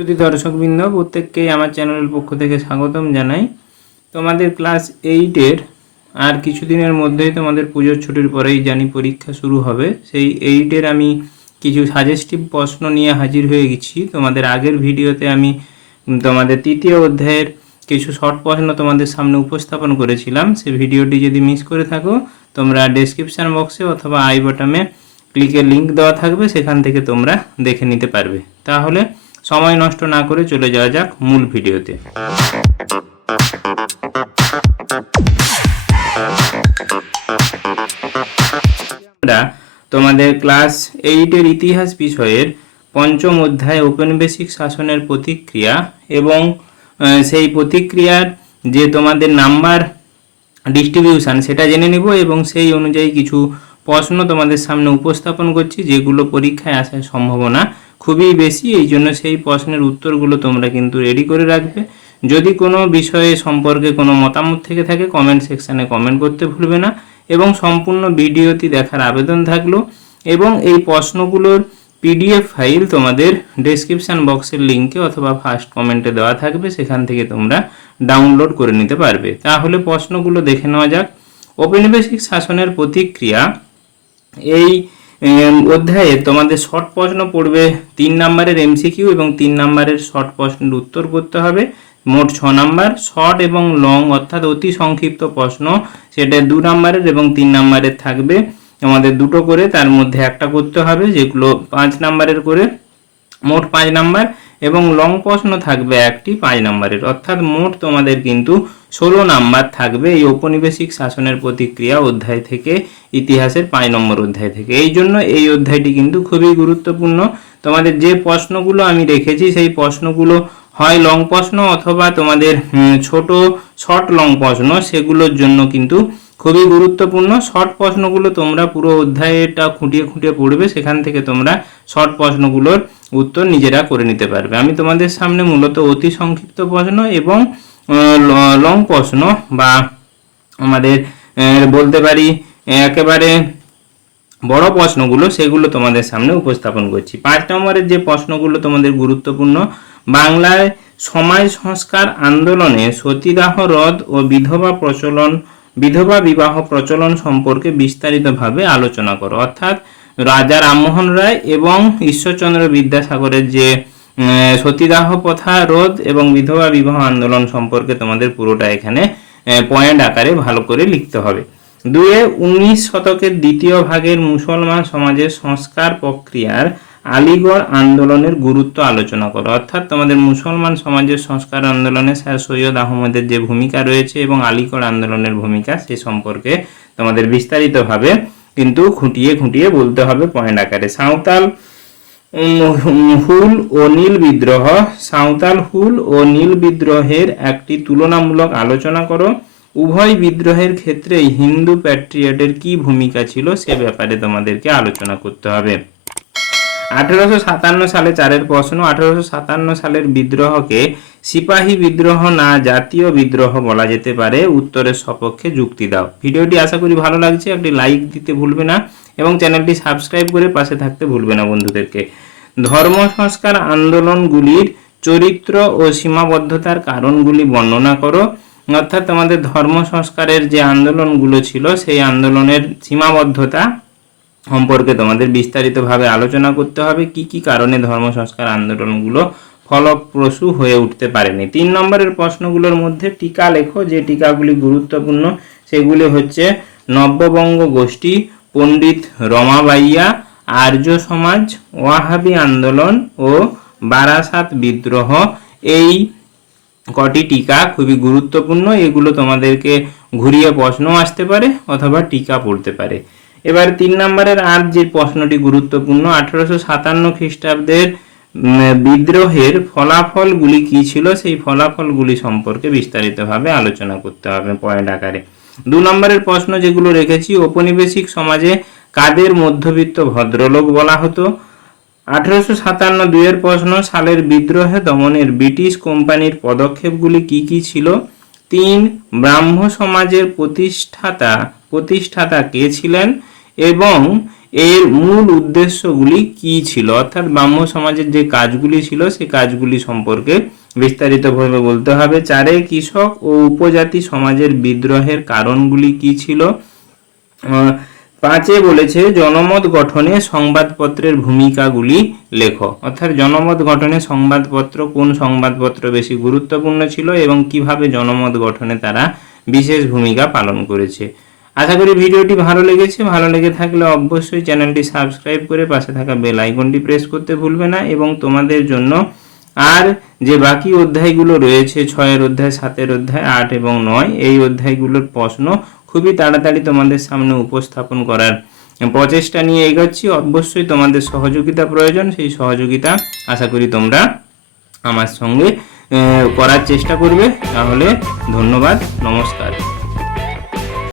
যদি দর্শকবৃন্দ প্রত্যেককেই আমার চ্যানেলের পক্ষ থেকে স্বাগতম জানাই। তোমাদের ক্লাস 8-এর আর কিছুদিনের মধ্যেই তোমাদের পুজোর ছুটির পরেই জানি পরীক্ষা শুরু হবে। সেই 8-এর আমি কিছু সাজেস্টিভ প্রশ্ন নিয়ে হাজির হয়ে গেছি। তোমাদের আগের ভিডিওতে আমি তোমাদের তৃতীয় অধ্যায়ের কিছু শর্ট প্রশ্ন তোমাদের সামনে উপস্থাপন করেছিলাম। সেই ভিডিওটি যদি মিস করে থাকো তোমরা ডেসক্রিপশান বক্সে অথবা আই বাটনে ক্লিকের লিঙ্ক দেওয়া থাকবে, সেখান থেকে তোমরা দেখে নিতে পারবে। তাহলে সময় নষ্ট না করে চলে যাওয়া যাক মূল ভিডিওতে। আমরা তোমাদের ক্লাস 8-এর ইতিহাস বিষয়ের পঞ্চম অধ্যায় ঔপনিবেশিক শাসনের প্রতিক্রিয়া এবং সেই প্রতিক্রিয়ার যে তোমাদের নাম্বার ডিস্ট্রিবিউশন সেটা জেনে নেব এবং সেই অনুযায়ী কিছু প্রশ্ন তোমাদের সামনে উপস্থাপন করছি, যেগুলো পরীক্ষায় আসার সম্ভাবনা খুবই বেশি। এই জন্য সেই প্রশ্নের উত্তরগুলো তোমরা কিন্তু রেডি করে রাখবে। যদি কোনো বিষয়ে সম্পর্কে কোনো মতামত থেকে থাকে কমেন্ট সেকশানে কমেন্ট করতে ভুলবে না এবং সম্পূর্ণ ভিডিওটি দেখার আবেদন থাকলো। এবং এই প্রশ্নগুলোর পিডিএফ ফাইল তোমাদের ডেসক্রিপশান বক্সের লিঙ্কে অথবা ফার্স্ট কমেন্টে দেওয়া থাকবে, সেখান থেকে তোমরা ডাউনলোড করে নিতে পারবে। তাহলে প্রশ্নগুলো দেখে নেওয়া যাক। ঔপনিবেশিক শাসনের প্রতিক্রিয়া এই অধ্যায়ে তোমাদের শর্ট প্রশ্ন পড়বে 3 নম্বরের এমসিকিউ এবং 3 নম্বরের শর্ট প্রশ্নের উত্তর করতে হবে। মোট 6 নম্বর। শর্ট এবং লং অর্থাৎ অতি সংক্ষিপ্ত প্রশ্ন সেটা 2 নম্বরের এবং 3 নম্বরের থাকবে আমাদের দুটো করে, তার মধ্যে একটা করতে হবে, যেগুলো 5 নম্বরের করে, মোট 5 নম্বর। এবং লং প্রশ্ন থাকবে একটি 5 নম্বরের, অর্থাৎ মোট তোমাদের কিন্তু 16 নাম্বার থাকবে এই ঔপনিবেশিক শাসনের প্রতিক্রিয়া অধ্যায় থেকে, ইতিহাসের 5 নম্বর অধ্যায় থেকে। এই জন্য এই অধ্যায়টি কিন্তু খুবই গুরুত্বপূর্ণ। তোমাদের যে প্রশ্নগুলো আমি রেখেছি সেই প্রশ্নগুলো হয় লং প্রশ্ন অথবা তোমাদের ছোট শর্ট লং প্রশ্ন, সেগুলোর জন্য কিন্তু খুবই গুরুত্বপূর্ণ। শর্ট প্রশ্নগুলো তোমরা পুরো অধ্যায়টা খুঁটিয়ে খুঁটিয়ে পড়বে, সেখান থেকে তোমরা শর্ট প্রশ্নগুলোর উত্তর নিজেরা করে নিতে পারবে। আমি তোমাদের সামনে মূলত অতি সংক্ষিপ্ত প্রশ্ন এবং লং প্রশ্ন বা আমাদের বলতে পারি একেবারে বড় প্রশ্নগুলো, সেগুলো তোমাদের সামনে উপস্থাপন করছি। 5 নম্বরের যে প্রশ্নগুলো তোমাদের গুরুত্বপূর্ণ, বাংলায় সমাজ সংস্কার আন্দোলনে সতীদাহ রদ ও বিধবা বিবাহ প্রচলন সম্পর্কে বিস্তারিতভাবে আলোচনা করো। অর্থাৎ রাজা রামমোহন রায় এবং ঈশ্বরচন্দ্র বিদ্যাসাগরের যে সতীদাহ প্রথা রোধ এবং বিধবা বিবাহ আন্দোলন সম্পর্কে তোমাদের পুরোটা এখানে পয়েন্ট আকারে ভালো করে লিখতে হবে। 19 শতকের দ্বিতীয় ভাগের মুসলমান সমাজের সংস্কার প্রক্রিয়ার আলিগড় আন্দোলনের গুরুত্ব আলোচনা করো। অর্থাৎ তোমাদের মুসলমান সমাজের সংস্কার আন্দোলনে স্যার সৈয়দ আহমদের যে ভূমিকা রয়েছে এবং আলিগড় আন্দোলনের ভূমিকা, সে সম্পর্কে তোমাদের বিস্তারিতভাবে কিন্তু খুঁটিয়ে খুঁটিয়ে বলতে হবে পয়েন্ট আকারে। সাঁওতাল হুল ও নীল বিদ্রোহ, সাঁওতাল হুল ও নীল বিদ্রোহের একটি তুলনামূলক আলোচনা করো। উভয় বিদ্রোহের ক্ষেত্রেই হিন্দু প্যাট্রিয়টের কি ভূমিকা ছিল সে ব্যাপারে তোমাদেরকে আলোচনা করতে হবে। 1857 সালে 4 প্রশ্ন, 1857 সালের বিদ্রোহকে সিপাহী বিদ্রোহ না জাতীয় বিদ্রোহ বলা যেতে পারে, উত্তরের সপক্ষে যুক্তি দাও। ভিডিওটি আশা করি ভালো লাগছে, একটি লাইক দিতে ভুলবে না এবং চ্যানেলটি সাবস্ক্রাইব করে পাশে থাকতে ভুলবে না বন্ধুদেরকে। ধর্ম সংস্কার আন্দোলনগুলির চরিত্র ও সীমাবদ্ধতার কারণগুলি বর্ণনা করো। অর্থাৎ তোমাদের ধর্ম সংস্কারের যে আন্দোলনগুলো ছিল সেই আন্দোলনের সীমাবদ্ধতা সম্পর্কে তোমাদের বিস্তারিতভাবে আলোচনা করতে হবে, কি কি কারণে ধর্ম সংস্কার আন্দোলনগুলো ফলপ্রসূ হয়ে উঠতে পারেনি। 3 নম্বরের প্রশ্নগুলোর মধ্যে টিকা লেখো। যে টিকাগুলি গুরুত্বপূর্ণ সেগুলি হচ্ছে নব্যবঙ্গ গোষ্ঠী, পণ্ডিত রমাবাইয়া, আর্য সমাজ, ওয়াহাবি আন্দোলন ও বারাসাত বিদ্রোহ। এই কটি টিকা খুবই গুরুত্বপূর্ণ, এগুলো তোমাদেরকে ঘুরিয়ে প্রশ্ন আসতে পারে অথবা টিকা পড়তে পারে। এবার 3 নম্বরের আর যে প্রশ্নটি গুরুত্বপূর্ণ, 1857 খ্রিস্টাব্দের বিদ্রোহের ফলাফলগুলি কি ছিল, সেই ফলাফলগুলি সম্পর্কে বিস্তারিতভাবে আলোচনা করতে হবে পয়েন্ট আকারে। 2 নম্বরের প্রশ্ন যেগুলো রেখেছি, ঔপনিবেশিক সমাজে কাদের মধ্যবিত্ত ভদ্রলোক বলা হতো। 1857 2 প্রশ্ন, সালের বিদ্রোহে দমনের ব্রিটিশ কোম্পানির পদক্ষেপগুলি কি কি ছিল। 3 ব্রাহ্ম সমাজের প্রতিষ্ঠাতা কে ছিলেন এবং এর মূল উদ্দেশ্যগুলি কি ছিল, অর্থাৎ ব্রাহ্ম সমাজের যে কাজগুলি ছিল সেই কাজগুলি সম্পর্কে বিস্তারিতভাবে বলতে হবে। 4 কৃষক ও উপজাতি সমাজের বিদ্রোহের কারণগুলি কি ছিল। 5 বলেছে জনমত গঠনে সংবাদপত্রের ভূমিকাগুলি লেখো, অর্থাৎ জনমত গঠনে সংবাদপত্র, কোন সংবাদপত্র বেশি গুরুত্বপূর্ণ ছিল এবং কিভাবে জনমত গঠনে তারা বিশেষ ভূমিকা পালন করেছে। আশা করি ভিডিওটি ভালো লেগেছে। ভালো লেগে থাকলে অবশ্যই চ্যানেলটি সাবস্ক্রাইব করে পাশে থাকা বেল আইকনটি প্রেস করতে ভুলবে না। এবং তোমাদের জন্য আর যে বাকি অধ্যায়গুলো রয়েছে 6 অধ্যায়, 7 অধ্যায়, 8 এবং 9, এই অধ্যায়গুলোর প্রশ্ন খুবই তাড়াতাড়ি তোমাদের সামনে উপস্থাপন করার প্রচেষ্টা নিয়ে এগোচ্ছি। অবশ্যই তোমাদের সহযোগিতা প্রয়োজন, সেই সহযোগিতা আশা করি তোমরা আমার সঙ্গে করার চেষ্টা করবে। তাহলে ধন্যবাদ, নমস্কার।